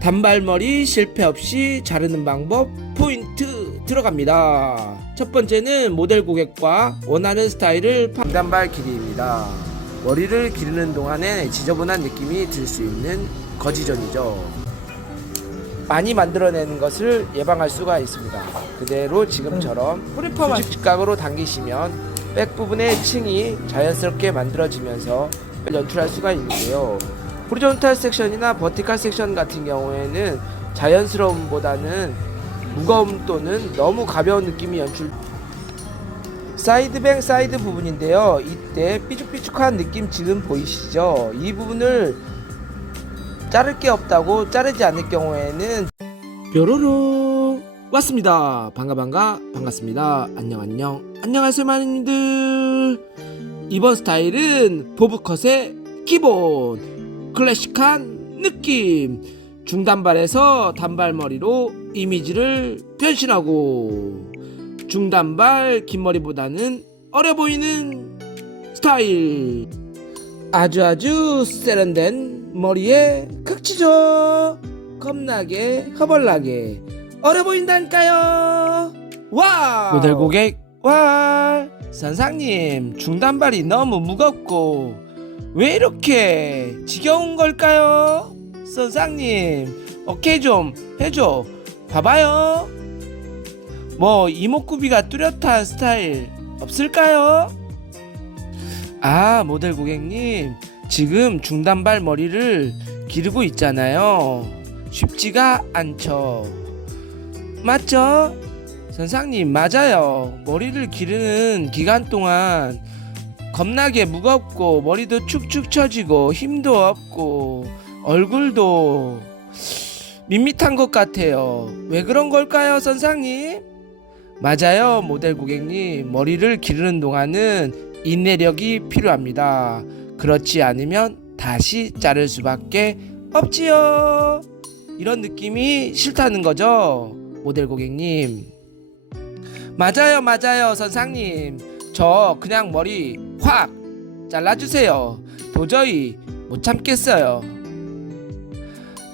단발머리 실패 없이 자르는 방법 포인트 들어갑니다. 첫 번째는 모델 고객과 원하는 스타일을 단발 길이입니다. 머리를 기르는 동안에 지저분한 느낌이 들 수 있는 거지존이죠. 많이 만들어내는 것을 예방할 수가 있습니다. 그대로 지금처럼 수직각으로 당기시면 백 부분의 층이 자연스럽게 만들어지면서 연출할 수가 있는데요. 호리존탈 섹션이나 버티칼 섹션 같은 경우에는 자연스러움보다는 무거움 또는 너무 가벼운 느낌이 연출. 사이드뱅 사이드 부분인데요. 이때 삐죽삐죽한 느낌 지금 보이시죠? 이 부분을 자를 게 없다고 자르지 않을 경우에는 뾰로롱 왔습니다. 반갑습니다. 안녕하세요 마님들. 이번 스타일은 보브컷의 기본 클래식한 느낌, 중단발에서 단발머리로 이미지를 변신하고 중단발 긴 머리보다는 어려 보이는 스타일, 아주 세련된 머리에 극치죠. 겁나게 허벌나게 어려 보인다니까요. 와 모델 고객 와 선상님, 중단발이 너무 무겁고 왜 이렇게 지겨운 걸까요? 선상님 오케이 좀 해줘. 봐봐요. 뭐 이목구비가 뚜렷한 스타일 없을까요? 아 모델 고객님, 지금 중단발 머리를 기르고 있잖아요. 쉽지가 않죠. 맞죠? 선상님 맞아요. 머리를 기르는 기간 동안 겁나게 무겁고 머리도 축축 처지고 힘도 없고 얼굴도 밋밋한 것 같아요. 왜 그런 걸까요 선상님? 맞아요 모델 고객님, 머리를 기르는 동안은 인내력이 필요합니다. 그렇지 않으면 다시 자를 수밖에 없지요. 이런 느낌이 싫다는 거죠 모델 고객님. 맞아요 선상님, 저 그냥 머리 확 잘라주세요. 도저히 못 참겠어요.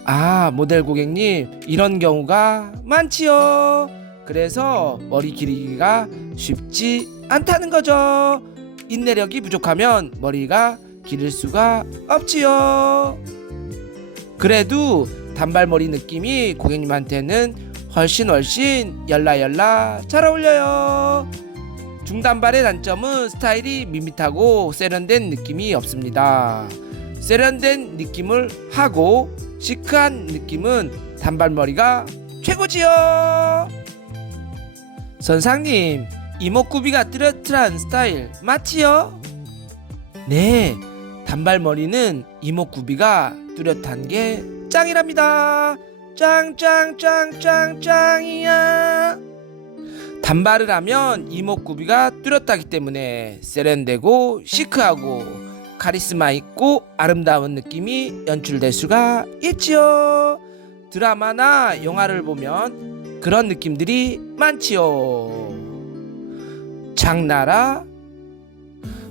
아 모델 고객님, 이런 경우가 많지요. 그래서 머리 기르기가 쉽지 않다는 거죠. 인내력이 부족하면 머리가 기를 수가 없지요. 그래도 단발머리 느낌이 고객님한테는 훨씬 열라 잘 어울려요. 중단발의 단점은 스타일이 밋밋하고 세련된 느낌이 없습니다. 세련된 느낌을 하고 시크한 느낌은 단발머리가 최고지요. 선상님, 이목구비가 뚜렷한 스타일 맞지요? 네, 단발머리는 이목구비가 뚜렷한 게 짱이랍니다. 짱이야. 단발을 하면 이목구비가 뚜렷하기 때문에 세련되고 시크하고 카리스마 있고 아름다운 느낌이 연출될 수가 있지요. 드라마나 영화를 보면 그런 느낌들이 많지요. 장나라,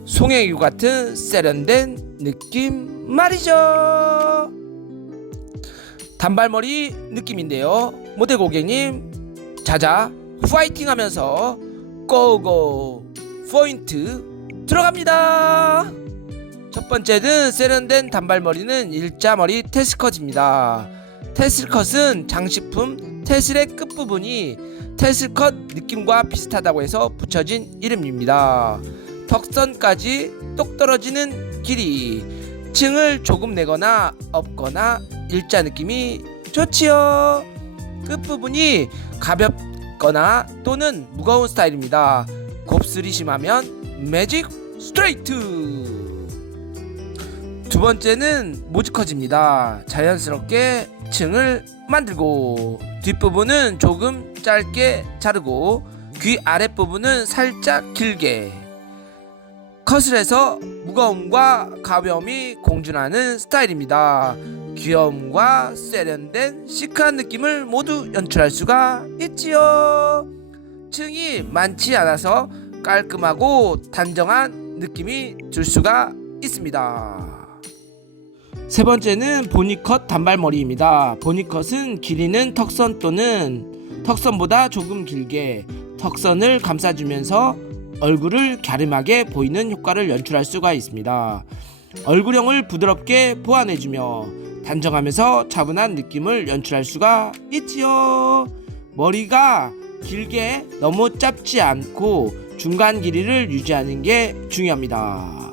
송혜교 같은 세련된 느낌 말이죠. 단발머리 느낌인데요. 모델 고객님 자자 파이팅 하면서 고고 포인트 들어갑니다. 첫 번째는 세련된 단발머리는 일자머리 테슬컷입니다. 테슬컷은 장식품 테슬의 끝부분이 테슬컷 느낌과 비슷하다고 해서 붙여진 이름입니다. 턱선까지 똑 떨어지는 길이, 층을 조금 내거나 없거나 일자 느낌이 좋지요. 끝부분이 가볍거나 또는 무거운 스타일입니다. 곱슬이 심하면 매직 스트레이트. 두 번째는 모즈컷입니다. 자연스럽게 층을 만들고 뒷부분은 조금 짧게 자르고 귀 아랫부분은 살짝 길게 컷을 해서 무거움과 가벼움이 공존하는 스타일입니다. 귀여움과 세련된 시크한 느낌을 모두 연출할 수가 있지요. 층이 많지 않아서 깔끔하고 단정한 느낌이 들 수가 있습니다. 세 번째는 보니컷 단발머리입니다. 보니컷은 길이는 턱선 또는 턱선보다 조금 길게 턱선을 감싸주면서 얼굴을 갸름하게 보이는 효과를 연출할 수가 있습니다. 얼굴형을 부드럽게 보완해주며 단정하면서 차분한 느낌을 연출할 수가 있지요. 머리가 길게 너무 짧지 않고 중간 길이를 유지하는 게 중요합니다.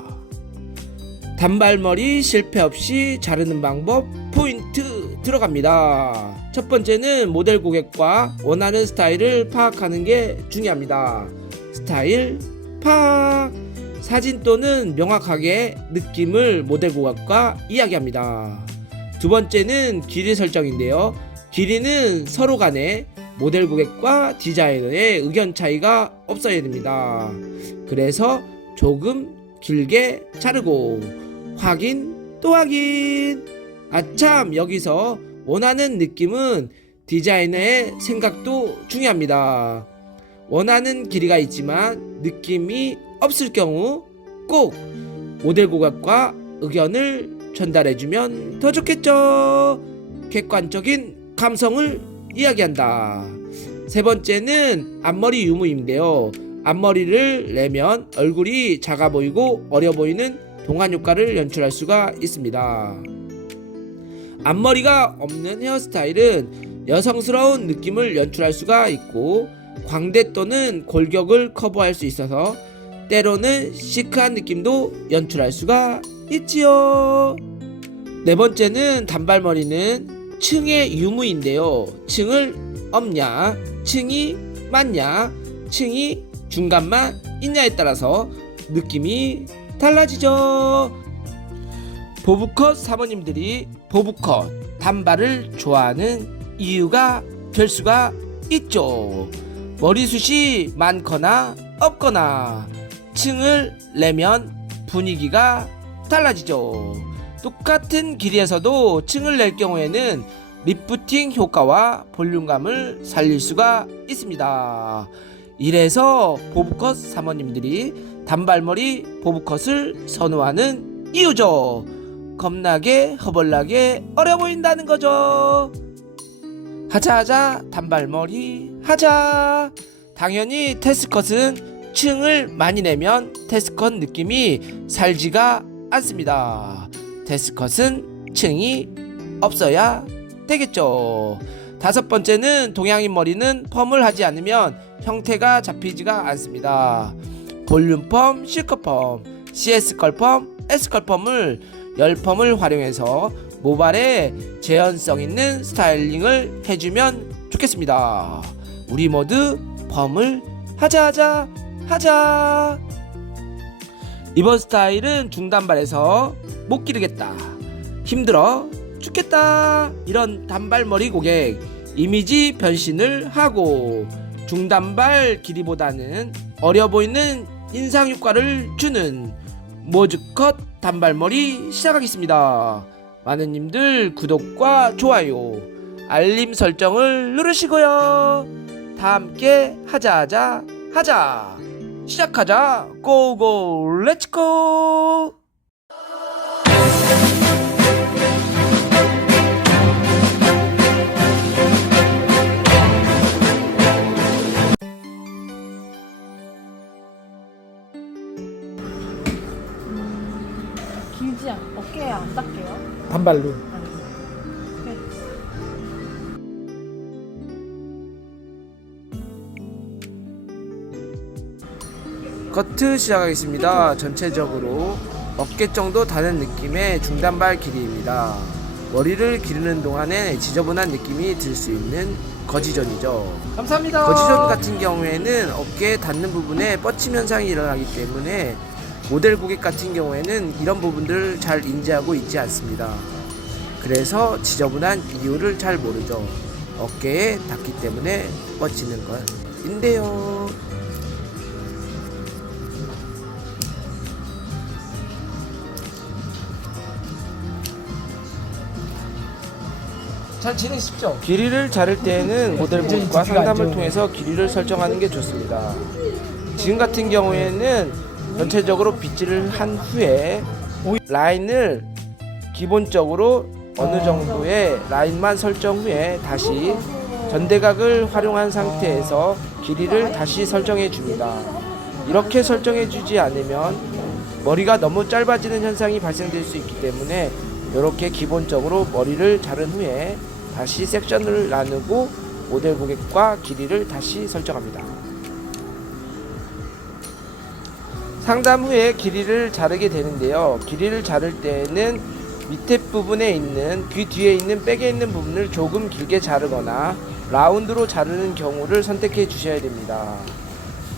단발머리 실패 없이 자르는 방법 포인트 들어갑니다. 첫 번째는 모델 고객과 원하는 스타일을 파악하는 게 중요합니다. 스타일 파악. 사진 또는 명확하게 느낌을 모델 고객과 이야기합니다. 두 번째는 길이 설정인데요. 길이는 서로 간에 모델 고객과 디자이너의 의견 차이가 없어야 됩니다. 그래서 조금 길게 자르고 확인 또 확인. 아참, 여기서 원하는 느낌은 디자이너의 생각도 중요합니다. 원하는 길이가 있지만 느낌이 없을 경우 꼭 모델 고객과 의견을 전달해주면 더 좋겠죠. 객관적인 감성을 이야기한다. 세 번째는 앞머리 유무인데요. 앞머리를 내면 얼굴이 작아 보이고 어려 보이는 동안 효과를 연출할 수가 있습니다. 앞머리가 없는 헤어스타일은 여성스러운 느낌을 연출할 수가 있고 광대 또는 골격을 커버할 수 있어서 때로는 시크한 느낌도 연출할 수가 있지요. 네 번째는 단발머리는 층의 유무인데요. 층을 없냐, 층이 많냐, 층이 중간만 있냐에 따라서 느낌이 달라지죠. 보브컷 사모님들이 보브컷 단발을 좋아하는 이유가 될 수가 있죠. 머리숱이 많거나 없거나 층을 내면 분위기가 달라지죠. 똑같은 길이에서도 층을 낼 경우에는 리프팅 효과와 볼륨감을 살릴 수가 있습니다. 이래서 보브컷 사모님들이 단발머리 보브컷을 선호하는 이유죠. 겁나게 허벌나게 어려 보인다는 거죠. 하자 단발머리 하자. 당연히 테스컷은 층을 많이 내면 테스컷 느낌이 살지가 않습니다. 테스컷은 층이 없어야 되겠죠. 다섯 번째는 동양인 머리는 펌을 하지 않으면 형태가 잡히지가 않습니다. 볼륨펌, 실컷펌, CS컬펌, S컬펌을 10펌을 활용해서 모발에 재현성 있는 스타일링을 해주면 좋겠습니다. 우리 모두 펌을 하자. 이번 스타일은 중단발에서 못 기르겠다, 힘들어 죽겠다, 이런 단발머리 고객 이미지 변신을 하고 중단발 길이보다는 어려 보이는 인상 효과를 주는 모즈컷 단발머리 시작하겠습니다. 많은 님들 구독과 좋아요, 알림 설정을 누르시고요. 다 함께 하자. 시작하자. 고고 렛츠고. 길지 어깨에 안 닿게요? 단발로. 커트 시작하겠습니다. 전체적으로 어깨 정도 닿는 느낌의 중단발 길이입니다. 머리를 기르는 동안에 지저분한 느낌이 들 수 있는 거지존이죠. 감사합니다. 거지존 같은 경우에는 어깨에 닿는 부분에 뻗침 현상이 일어나기 때문에 모델 고객 같은 경우에는 이런 부분들을 잘 인지하고 있지 않습니다. 그래서 지저분한 이유를 잘 모르죠. 어깨에 닿기 때문에 뻗치는 것인데요. 잘 지내십시오. 길이를 자를 때에는 모델 고객과 상담을 통해서 길이를 설정하는 게 좋습니다. 지금 같은 경우에는 전체적으로 빗질을 한 후에 라인을 기본적으로 어느 정도의 라인만 설정 후에 다시 전대각을 활용한 상태에서 길이를 다시 설정해 줍니다. 이렇게 설정해 주지 않으면 머리가 너무 짧아지는 현상이 발생될 수 있기 때문에 이렇게 기본적으로 머리를 자른 후에 다시 섹션을 나누고 모델 고객과 길이를 다시 설정합니다. 상담 후에 길이를 자르게 되는데요. 길이를 자를 때에는 밑에 부분에 있는 귀 뒤에 있는 백에 있는 부분을 조금 길게 자르거나 라운드로 자르는 경우를 선택해 주셔야 됩니다.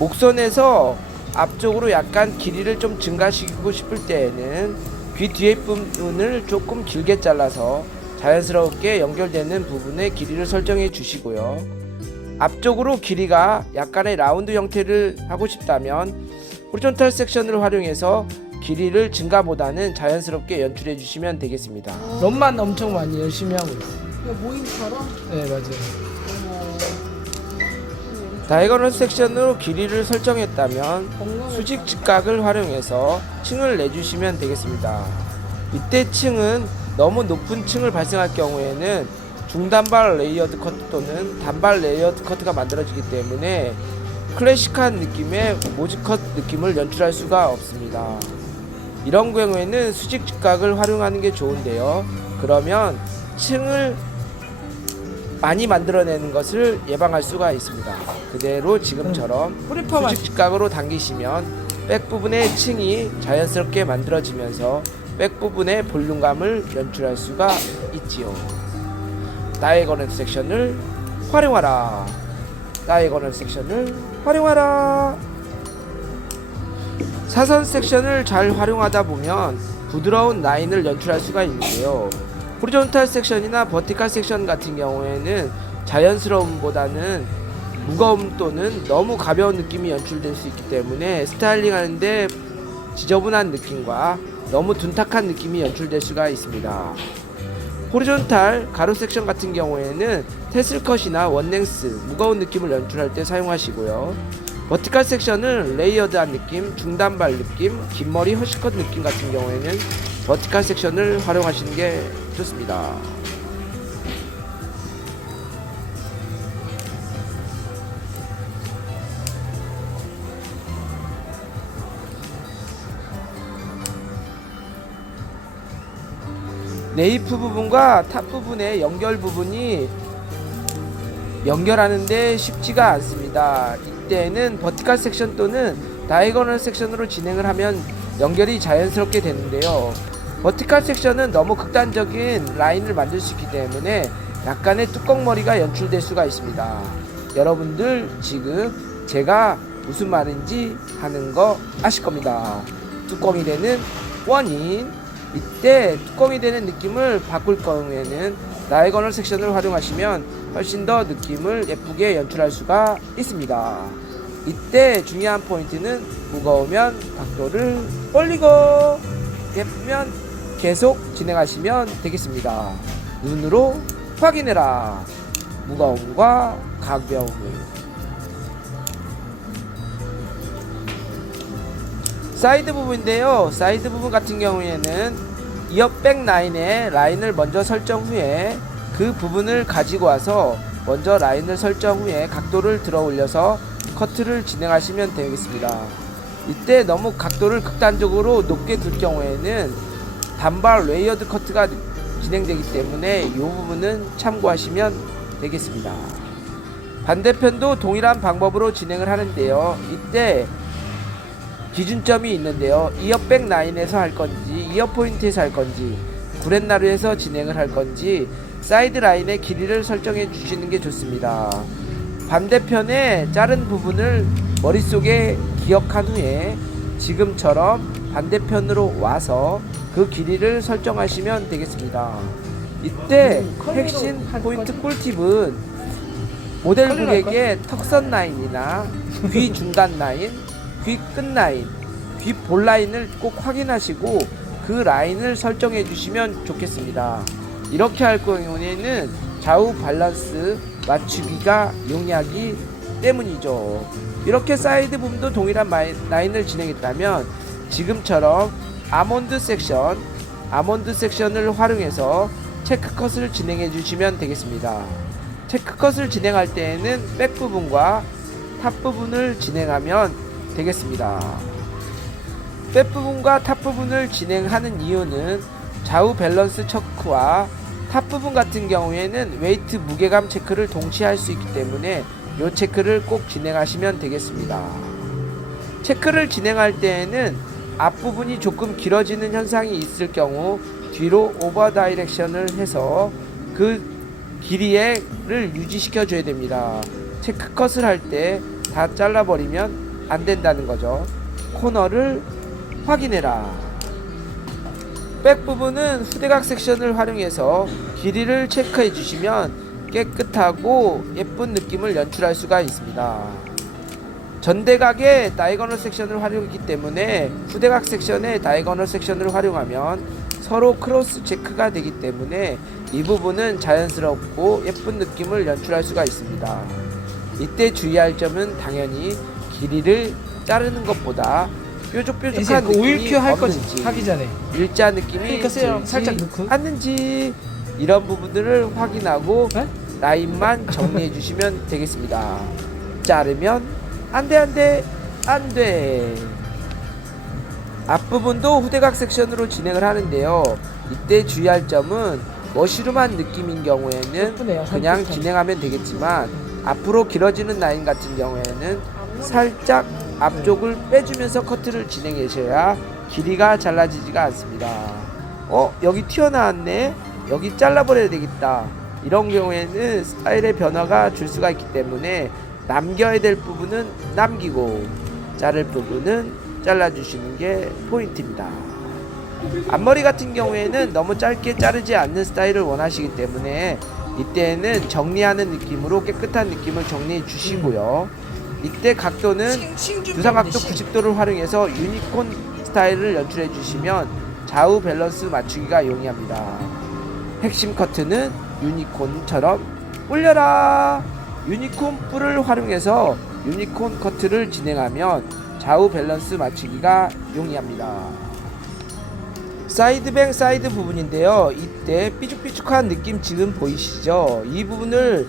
목선에서 앞쪽으로 약간 길이를 좀 증가시키고 싶을 때에는 귀 뒤에 부분을 조금 길게 잘라서 자연스럽게 연결되는 부분에 길이를 설정해 주시고요. 앞쪽으로 길이가 약간의 라운드 형태를 하고 싶다면 호리존탈 섹션을 활용해서 길이를 증가보다는 자연스럽게 연출해 주시면 되겠습니다. 럼만 엄청 많이 열심히 하고 있어요. 그냥 모임처럼? 네, 맞아요. 다이거널 섹션으로 길이를 설정했다면 수직 직각을 활용해서 층을 내주시면 되겠습니다. 이때 층은 너무 높은 층을 발생할 경우에는 중단발 레이어드 커트 또는 단발 레이어드 커트가 만들어지기 때문에 클래식한 느낌의 모직컷 느낌을 연출할 수가 없습니다. 이런 경우에는 수직 직각을 활용하는 게 좋은데요. 그러면 층을 많이 만들어내는 것을 예방할 수가 있습니다. 그대로 지금처럼 수직 직각으로 당기시면 백 부분의 층이 자연스럽게 만들어지면서 백 부분의 볼륨감을 연출할 수가 있지요. 다이거널 섹션을 활용하라. 다이거널 섹션을 활용하라. 사선 섹션을 잘 활용하다 보면 부드러운 라인을 연출할 수가 있는데요. 호리존탈 섹션이나 버티칼 섹션 같은 경우에는 자연스러움보다는 무거움 또는 너무 가벼운 느낌이 연출될 수 있기 때문에 스타일링 하는데 지저분한 느낌과 너무 둔탁한 느낌이 연출될 수가 있습니다. 호리존탈 가로 섹션 같은 경우에는 테슬컷이나 원랭스 무거운 느낌을 연출할 때 사용하시고요. 버티칼 섹션은 레이어드한 느낌, 중단발 느낌, 긴 머리 허쉬컷 느낌 같은 경우에는 버티칼 섹션을 활용하시는 게 좋습니다. 네이프 부분과 탑 부분의 연결 부분이 연결하는데 쉽지가 않습니다. 이때는 버티칼 섹션 또는 다이거널 섹션으로 진행을 하면 연결이 자연스럽게 되는데요. 버티칼 섹션은 너무 극단적인 라인을 만들 수 있기 때문에 약간의 뚜껑머리가 연출될 수가 있습니다. 여러분들 지금 제가 무슨 말인지 하는 거 아실 겁니다. 뚜껑이 되는 원인, 이때 뚜껑이 되는 느낌을 바꿀 경우에는 다이거널 섹션을 활용하시면 훨씬 더 느낌을 예쁘게 연출할 수가 있습니다. 이때 중요한 포인트는 무거우면 각도를 올리고 예쁘면 계속 진행하시면 되겠습니다. 눈으로 확인해라. 무거움과 가벼움을. 사이드 부분인데요. 사이드 부분 같은 경우에는 이어백 라인의 라인을 먼저 설정 후에 그 부분을 가지고 와서 먼저 라인을 설정 후에 각도를 들어 올려서 커트를 진행하시면 되겠습니다. 이때 너무 각도를 극단적으로 높게 둘 경우에는 단발 레이어드 커트가 진행되기 때문에 이 부분은 참고하시면 되겠습니다. 반대편도 동일한 방법으로 진행을 하는데요. 이때 기준점이 있는데요. 이어백 라인에서 할 건지 이어포인트에서 할 건지 구렛나루에서 진행을 할 건지 사이드 라인의 길이를 설정해 주시는 게 좋습니다. 반대편에 자른 부분을 머릿속에 기억한 후에 지금처럼 반대편으로 와서 그 길이를 설정하시면 되겠습니다. 이때 핵심 포인트 꿀팁은 모델 고객의 턱선 라인이나 귀 중간 라인, 귀 끝 라인, 귀 볼 라인을 꼭 확인하시고 그 라인을 설정해 주시면 좋겠습니다. 이렇게 할 경우에는 좌우 밸런스 맞추기가 용이하기 때문이죠. 이렇게 사이드 부분도 동일한 라인을 진행했다면 지금처럼 아몬드 섹션, 아몬드 섹션을 활용해서 체크컷을 진행해 주시면 되겠습니다. 체크컷을 진행할 때에는 백 부분과 탑 부분을 진행하면 되겠습니다. 백 부분과 탑 부분을 진행하는 이유는 좌우 밸런스 체크와 탑 부분 같은 경우에는 웨이트 무게감 체크를 동시에 할 수 있기 때문에 이 체크를 꼭 진행하시면 되겠습니다. 체크를 진행할 때에는 앞부분이 조금 길어지는 현상이 있을 경우 뒤로 오버 다이렉션을 해서 그 길이를 유지시켜 줘야 됩니다. 체크컷을 할 때 다 잘라버리면 안 된다는 거죠. 코너를 확인해라. 백 부분은 후대각 섹션을 활용해서 길이를 체크해 주시면 깨끗하고 예쁜 느낌을 연출할 수가 있습니다. 전대각의 다이거널 섹션을 활용했기 때문에 후대각 섹션의 다이거널 섹션을 활용하면 서로 크로스 체크가 되기 때문에 이 부분은 자연스럽고 예쁜 느낌을 연출할 수가 있습니다. 이때 주의할 점은 당연히 길이를 자르는 것보다 뾰족뾰족한 그 오일 느낌이 큐 할 거지 없는지, 하기 전에. 일자 느낌이 그러니까 쎄요. 살짝 들지 넣고. 않는지 이런 부분들을 확인하고 네? 라인만 정리해 주시면 되겠습니다. 자르면 안돼. 앞부분도 후대각 섹션으로 진행을 하는데요. 이때 주의할 점은 머시룸한 느낌인 경우에는 예쁘네요. 그냥 산뜻한. 진행하면 되겠지만 앞으로 길어지는 라인 같은 경우에는 살짝 앞쪽을 빼주면서 커트를 진행해 주셔야 길이가 잘라지지가 않습니다. 여기 튀어나왔네, 여기 잘라버려야 되겠다, 이런 경우에는 스타일의 변화가 줄 수가 있기 때문에 남겨야 될 부분은 남기고 자를 부분은 잘라주시는 게 포인트입니다. 앞머리 같은 경우에는 너무 짧게 자르지 않는 스타일을 원하시기 때문에 이때는 정리하는 느낌으로 깨끗한 느낌을 정리해 주시고요. 이때 각도는 두상각도 90도를 활용해서 유니콘 스타일을 연출해 주시면 좌우 밸런스 맞추기가 용이합니다. 핵심 커트는 유니콘처럼 올려라. 유니콘 뿔을 활용해서 유니콘 커트를 진행하면 좌우 밸런스 맞추기가 용이합니다. 사이드뱅 사이드 부분인데요. 이때 삐죽삐죽한 느낌 지금 보이시죠? 이 부분을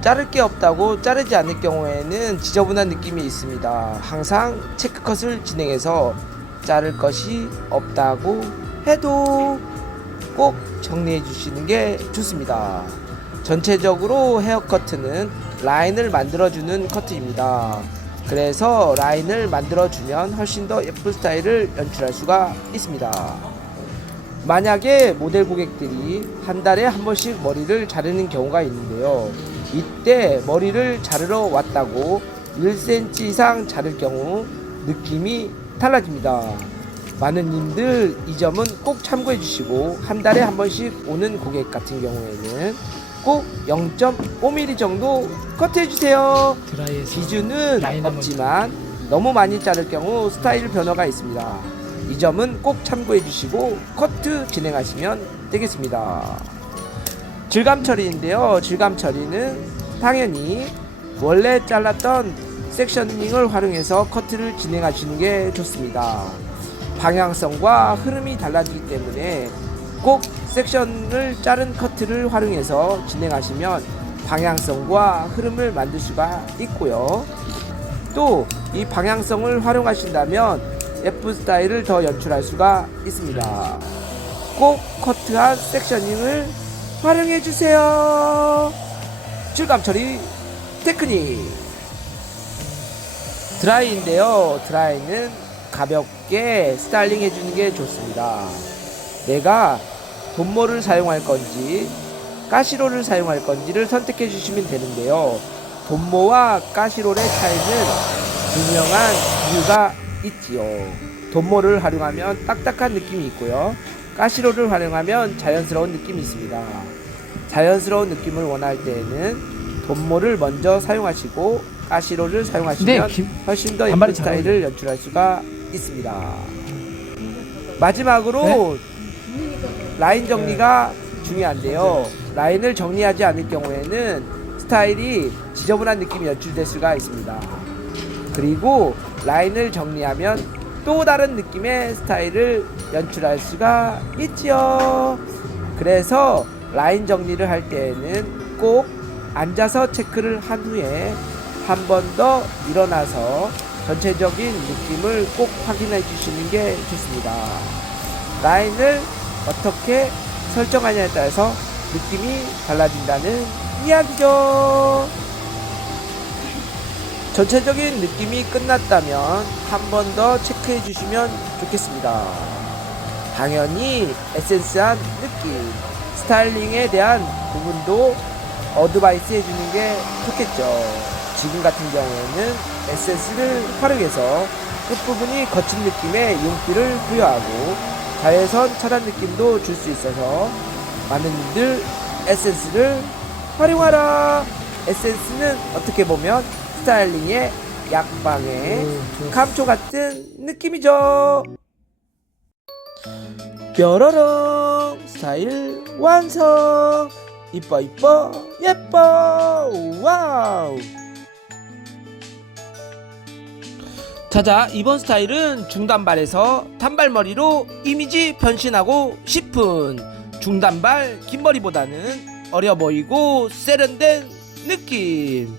자를 게 없다고 자르지 않을 경우에는 지저분한 느낌이 있습니다. 항상 체크컷을 진행해서 자를 것이 없다고 해도 꼭 정리해 주시는 게 좋습니다. 전체적으로 헤어커트는 라인을 만들어주는 커트입니다. 그래서 라인을 만들어주면 훨씬 더 예쁜 스타일을 연출할 수가 있습니다. 만약에 모델 고객들이 한 달에 한 번씩 머리를 자르는 경우가 있는데요. 이때 머리를 자르러 왔다고 1cm 이상 자를 경우 느낌이 달라집니다. 많은 님들 이 점은 꼭 참고해 주시고 한 달에 한 번씩 오는 고객 같은 경우에는 꼭 0.5mm 정도 커트해 주세요. 드라이에서 기준은 라인 없지만 너무 많이 자를 경우 스타일 변화가 있습니다. 이 점은 꼭 참고해 주시고 커트 진행하시면 되겠습니다. 질감 처리인데요. 질감 처리는 당연히 원래 잘랐던 섹셔닝을 활용해서 커트를 진행하시는 게 좋습니다. 방향성과 흐름이 달라지기 때문에 꼭 섹션을 자른 커트를 활용해서 진행하시면 방향성과 흐름을 만들 수가 있고요. 또 이 방향성을 활용하신다면 예쁜 스타일을 더 연출할 수가 있습니다. 꼭 커트한 섹셔닝을 활용해 주세요. 질감 처리 테크닉. 드라이인데요. 드라이는 가볍게 스타일링 해주는 게 좋습니다. 내가 돈모를 사용할 건지 가시롤을 사용할 건지를 선택해 주시면 되는데요. 돈모와 가시롤의 차이는 분명한 이유가 있지요. 돈모를 활용하면 딱딱한 느낌이 있고요. 가시롤을 활용하면 자연스러운 느낌이 있습니다. 자연스러운 느낌을 원할 때에는 돈모를 먼저 사용하시고 가시롤을 사용하시면 훨씬 더 예쁜 스타일을 연출할 수가 있습니다. 마지막으로 라인 정리가 중요한데요. 라인을 정리하지 않을 경우에는 스타일이 지저분한 느낌이 연출될 수가 있습니다. 그리고 라인을 정리하면 또 다른 느낌의 스타일을 연출할 수가 있지요. 그래서 라인 정리를 할 때에는 꼭 앉아서 체크를 한 후에 한 번 더 일어나서 전체적인 느낌을 꼭 확인해 주시는 게 좋습니다. 라인을 어떻게 설정하냐에 따라서 느낌이 달라진다는 이야기죠. 전체적인 느낌이 끝났다면 한 번 더 체크해 주시면 좋겠습니다. 당연히 에센스한 느낌, 스타일링에 대한 부분도 어드바이스 해주는 게 좋겠죠. 지금 같은 경우에는 에센스를 활용해서 끝부분이 거친 느낌의 윤기를 부여하고 자외선 차단 느낌도 줄 수 있어서 많은 분들 에센스를 활용하라. 에센스는 어떻게 보면 스타일링의 약방의 감초 같은 느낌이죠. 뾰로롱 스타일 완성. 이뻐 이뻐 예뻐. 와우. 자자, 이번 스타일은 중단발에서 단발머리로 이미지 변신하고 싶은 중단발 긴머리보다는 어려 보이고 세련된 느낌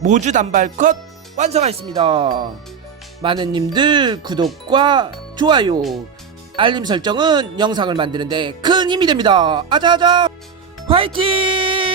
모주 단발 컷 완성하였습니다. 많은 님들 구독과 좋아요 알림 설정은 영상을 만드는데 큰 힘이 됩니다. 아자아자 화이팅!